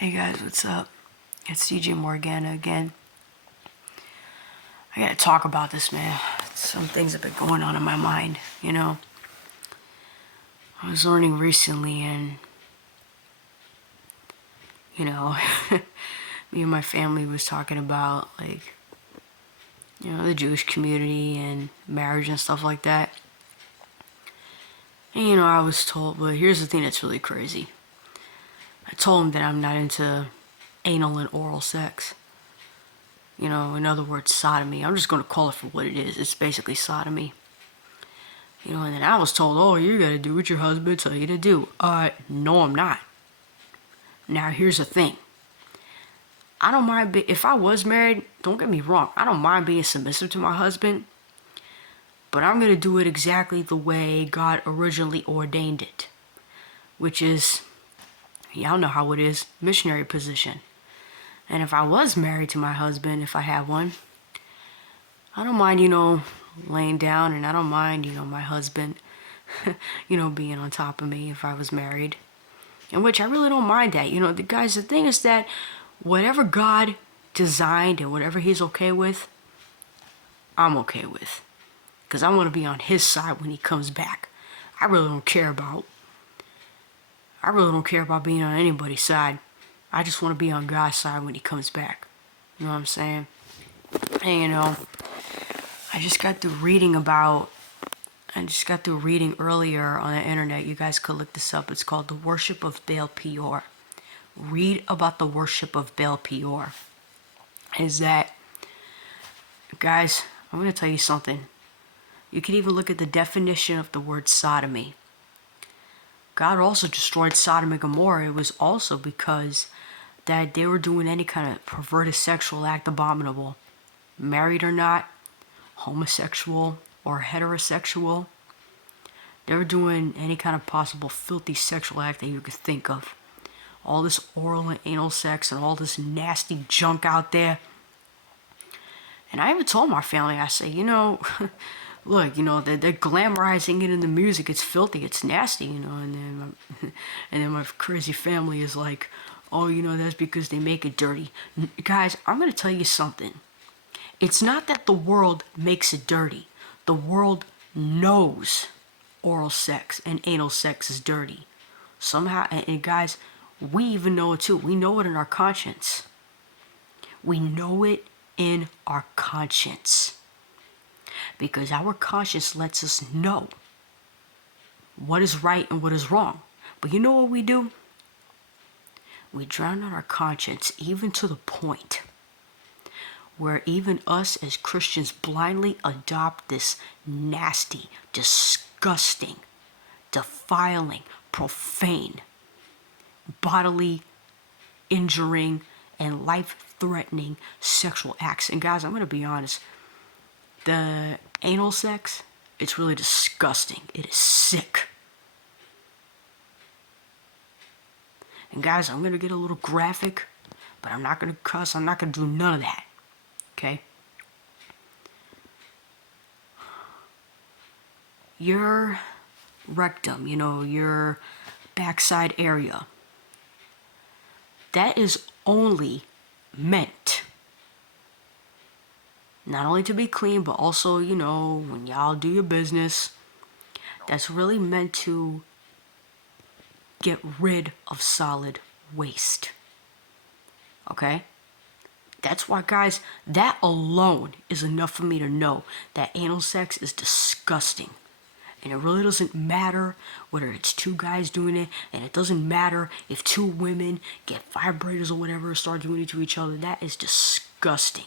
Hey guys, what's up? It's DJ Morgana again. I gotta talk about this, man. Some things have been going on in my mind, you know. I was learning recently, and, you know, me and my family was talking about, like, the Jewish community and marriage and stuff like that. And, I was told, but here's the thing that's really crazy. I told him that I'm not into anal and oral sex. In other words, sodomy. I'm just going to call it for what it is. It's basically sodomy. And then I was told, oh, you gotta do what your husband tell you to do. No, I'm not. Now, here's the thing. I don't mind, if I was married, don't get me wrong, I don't mind being submissive to my husband, but I'm gonna do it exactly the way God originally ordained it, which is, y'all know how it is, missionary position. And if I was married to my husband, if I had one, I don't mind, laying down, and I don't mind, my husband, being on top of me if I was married. In which I really don't mind that. The thing is that whatever God designed and whatever he's okay with, I'm okay with. Because I want to be on his side when he comes back. I really don't care about being on anybody's side. I just want to be on God's side when he comes back. You know what I'm saying? And I just got through reading earlier on the internet. You guys could look this up. It's called The Worship of Baal Peor. Read about the worship of Baal Peor. Is that, guys, I'm going to tell you something. You can even look at the definition of the word sodomy. God also destroyed Sodom and Gomorrah. It was also because that they were doing any kind of perverted sexual act abominable. Married or not, homosexual or heterosexual. They were doing any kind of possible filthy sexual act that you could think of. All this oral and anal sex and all this nasty junk out there. And I even told my family, I say, look, they're glamorizing it in the music. It's filthy, it's nasty, and then my crazy family is like, oh, that's because they make it dirty. Guys, I'm going to tell you something. It's not that the world makes it dirty. The world knows oral sex and anal sex is dirty. Somehow, and guys, we even know it too. We know it in our conscience. We know it in our conscience. Because our conscience lets us know what is right and what is wrong. But you know what we do? We drown out our conscience even to the point where even us as Christians blindly adopt this nasty, disgusting, defiling, profane, bodily injuring, and life-threatening sexual acts. And guys, I'm going to be honest. The anal sex, it's really disgusting. It is sick. And guys, I'm going to get a little graphic, but I'm not going to cuss. I'm not going to do none of that. Okay? Your rectum, your backside area, that is only meant not only to be clean, but also, when y'all do your business, that's really meant to get rid of solid waste. Okay? That's why, guys, that alone is enough for me to know that anal sex is disgusting. And it really doesn't matter whether it's two guys doing it, and it doesn't matter if two women get vibrators or whatever and start doing it to each other. That is disgusting.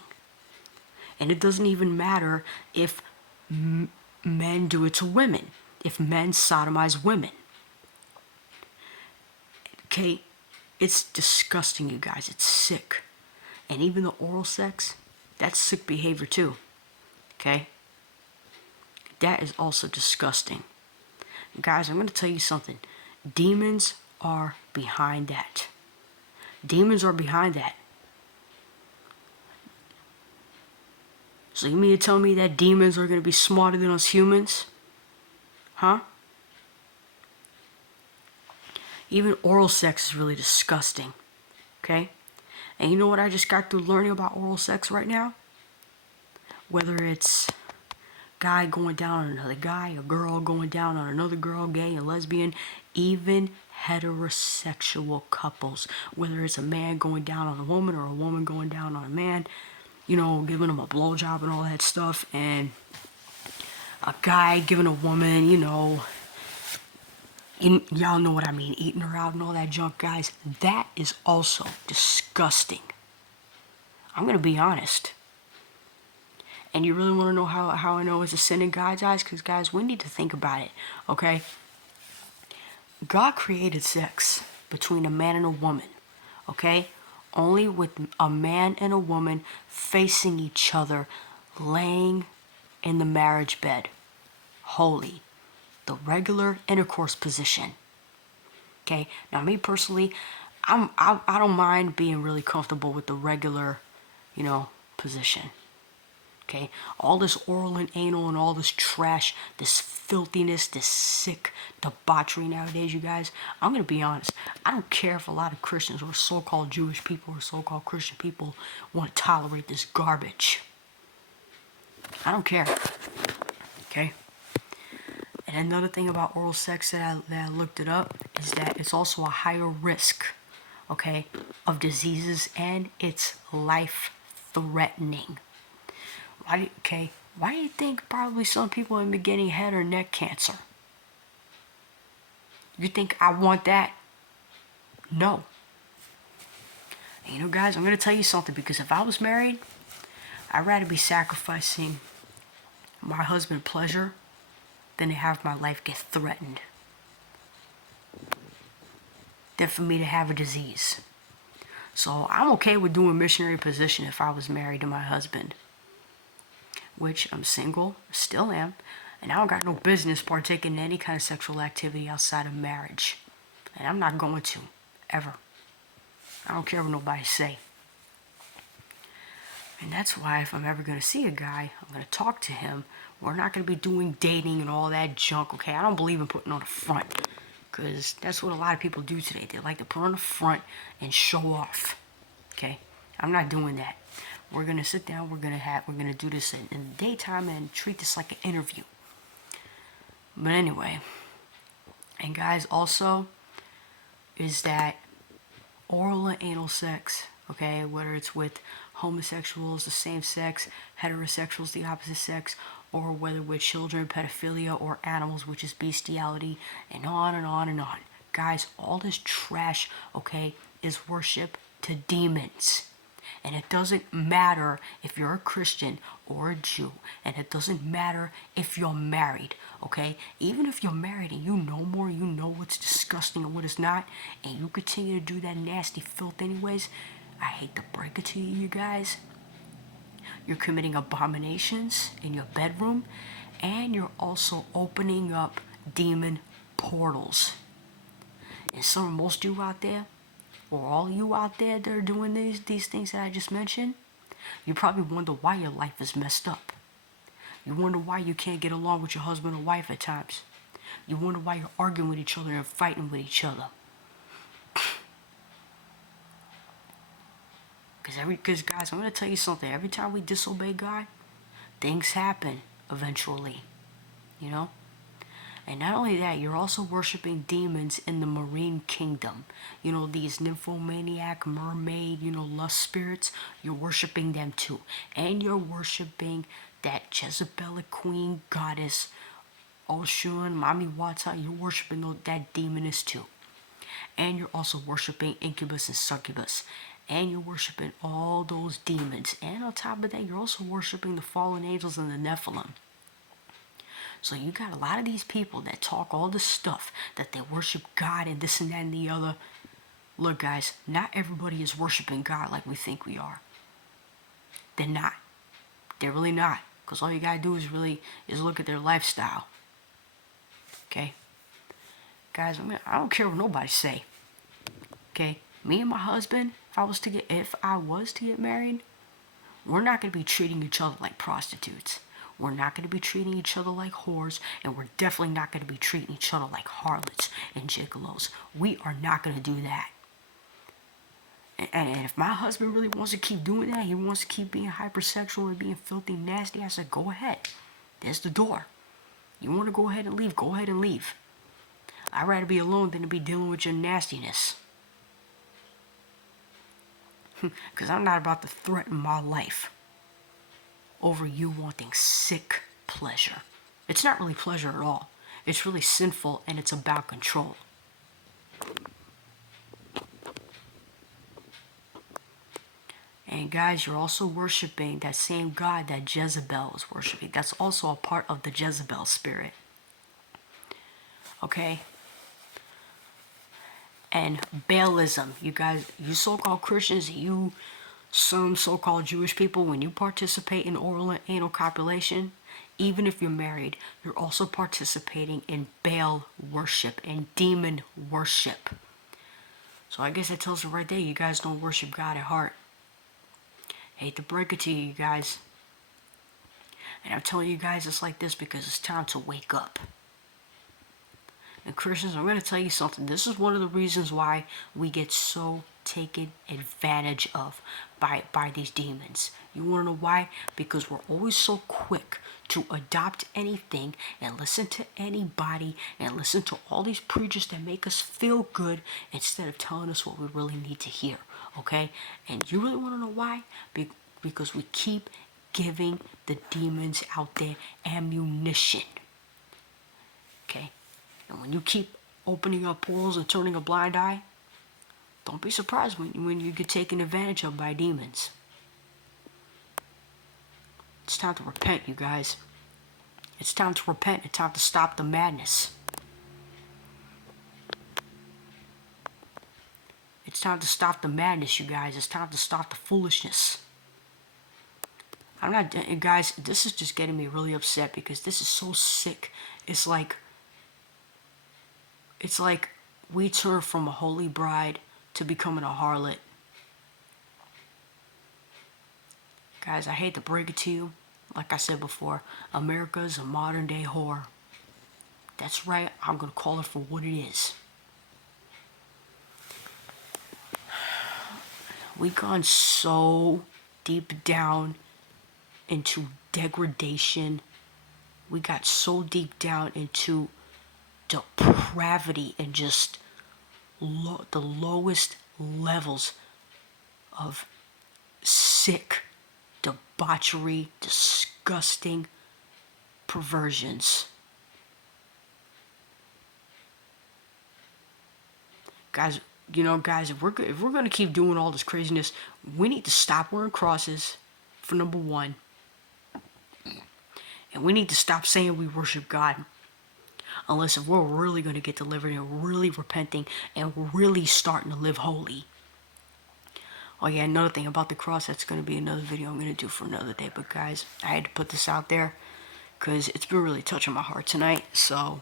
And it doesn't even matter if men do it to women, if men sodomize women. Okay? It's disgusting, you guys. It's sick. And even the oral sex, that's sick behavior too. Okay? That is also disgusting. Guys, I'm going to tell you something. Demons are behind that. Demons are behind that. So you mean to tell me that demons are going to be smarter than us humans? Huh? Even oral sex is really disgusting. Okay? And you know what I just got through learning about oral sex right now? Whether it's guy going down on another guy, a girl going down on another girl, gay and lesbian, even heterosexual couples, whether it's a man going down on a woman or a woman going down on a man, you know, giving him a blowjob and all that stuff, and a guy giving a woman, you know, y'all know what I mean, eating her out and all that junk, guys. That is also disgusting. I'm gonna be honest. And you really want to know how I know it's a sin in God's eyes? Because, guys, we need to think about it, okay? God created sex between a man and a woman, okay? Only with a man and a woman facing each other, laying in the marriage bed, holy, the regular intercourse position, okay? Now, me personally, I don't mind being really comfortable with the regular, you know, position. Okay, all this oral and anal and all this trash, this filthiness, this sick debauchery nowadays, you guys. I'm gonna be honest. I don't care if a lot of Christians or so-called Jewish people or so-called Christian people want to tolerate this garbage. I don't care. Okay. And another thing about oral sex that I looked it up is that it's also a higher risk, okay, of diseases, and it's life-threatening. Why do you think probably some people in the beginning head or neck cancer? You think I want that? No. And you know, guys, I'm going to tell you something, because if I was married, I'd rather be sacrificing my husband pleasure than to have my life get threatened, than for me to have a disease. So I'm okay with doing missionary position if I was married to my husband, which I'm single, still am, and I don't got no business partaking in any kind of sexual activity outside of marriage. And I'm not going to, ever. I don't care what nobody say. And that's why if I'm ever going to see a guy, I'm going to talk to him. We're not going to be doing dating and all that junk, okay? I don't believe in putting on a front, because that's what a lot of people do today. They like to put on a front and show off, okay? I'm not doing that. We're gonna sit down. We're gonna do this in the daytime and treat this like an interview. But anyway, and guys, also is that oral and anal sex, okay, whether it's with homosexuals, the same sex, heterosexuals, the opposite sex, or whether with children, pedophilia, or animals, which is bestiality, and on and on and on. Guys, all this trash, okay, is worship to demons. And it doesn't matter if you're a Christian or a Jew. And it doesn't matter if you're married, okay? Even if you're married and you know more, you know what's disgusting and what is not, and you continue to do that nasty filth anyways, I hate to break it to you guys. You're committing abominations in your bedroom, and you're also opening up demon portals. And most of you out there, or all you out there that are doing these things that I just mentioned, you probably wonder why your life is messed up. You wonder why you can't get along with your husband or wife at times. You wonder why you're arguing with each other and fighting with each other. Because guys, I'm going to tell you something. Every time we disobey God, things happen eventually. You know? And not only that, you're also worshiping demons in the marine kingdom. You know, these nymphomaniac, mermaid, lust spirits. You're worshiping them too. And you're worshiping that Jezebelic queen goddess, Oshun, Mami Wata. You're worshiping that demoness too. And you're also worshiping incubus and succubus. And you're worshiping all those demons. And on top of that, you're also worshiping the fallen angels and the Nephilim. So you got a lot of these people that talk all this stuff, that they worship God and this and that and the other. Look, guys, not everybody is worshiping God like we think we are. They're not. They're really not. Because all you gotta do is look at their lifestyle. Okay? Guys, I don't care what nobody say. Okay? Me and my husband, if I was to get married, we're not gonna be treating each other like prostitutes. We're not going to be treating each other like whores, and we're definitely not going to be treating each other like harlots and gigolos. We are not going to do that. And if my husband really wants to keep doing that, he wants to keep being hypersexual and being filthy nasty, I said, go ahead. There's the door. You want to go ahead and leave, go ahead and leave. I'd rather be alone than to be dealing with your nastiness. Because I'm not about to threaten my life over you wanting sick pleasure. It's not really pleasure at all. It's really sinful, and it's about control. And guys, you're also worshiping that same God that Jezebel is worshiping. That's also a part of the Jezebel spirit. Okay? And Baalism. You guys, you so-called Christians, you some so-called Jewish people, when you participate in oral and anal copulation, even if you're married, you're also participating in Baal worship and demon worship. So I guess it tells you right there, you guys don't worship God at heart. I hate to break it to you guys. And I'm telling you guys it's like this because it's time to wake up. And Christians, I'm going to tell you something. This is one of the reasons why we get so taken advantage of by these demons. You want to know why? Because we're always so quick to adopt anything and listen to anybody and listen to all these preachers that make us feel good instead of telling us what we really need to hear. Okay? And you really want to know why? Because we keep giving the demons out there ammunition. Okay? And when you keep opening up portals and turning a blind eye, don't be surprised when you get taken advantage of by demons. It's time to repent, you guys. It's time to repent. It's time to stop the madness. It's time to stop the madness, you guys. It's time to stop the foolishness. I'm not, guys, this is just getting me really upset because this is so sick. It's like we turn from a holy bride to becoming a harlot. Guys, I hate to break it to you. Like I said before, America's a modern day whore. That's right, I'm going to call it for what it is. We've gone so deep down into degradation. We got so deep down into depravity and just the lowest levels of sick, debauchery, disgusting perversions. Guys, if we're going to keep doing all this craziness, we need to stop wearing crosses, for number one. And we need to stop saying we worship God. Unless if we're really going to get delivered and really repenting and really starting to live holy. Oh yeah, another thing about the cross, that's going to be another video I'm going to do for another day. But guys, I had to put this out there because it's been really touching my heart tonight. So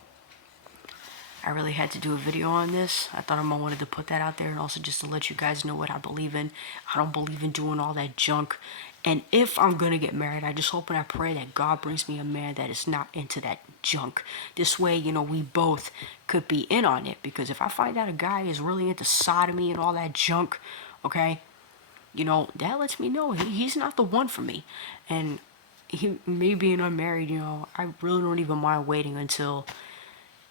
I really had to do a video on this. I thought I wanted to put that out there and also just to let you guys know what I believe in. I don't believe in doing all that junk. And if I'm going to get married, I just hope and I pray that God brings me a man that is not into that junk. This way, we both could be in on it. Because if I find out a guy is really into sodomy and all that junk, okay, that lets me know he's not the one for me. And me being unmarried, I really don't even mind waiting until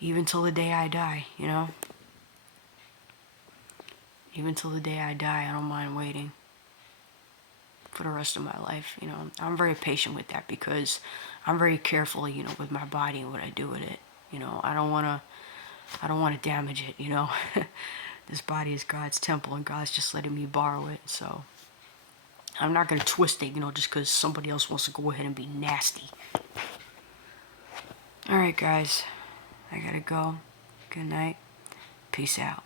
the day I die, Even till the day I die, I don't mind waiting for the rest of my life, I'm very patient with that because I'm very careful, with my body and what I do with it. I don't want to damage it, This body is God's temple and God's just letting me borrow it. So I'm not going to twist it, just because somebody else wants to go ahead and be nasty. Alright guys, I gotta go. Good night. Peace out.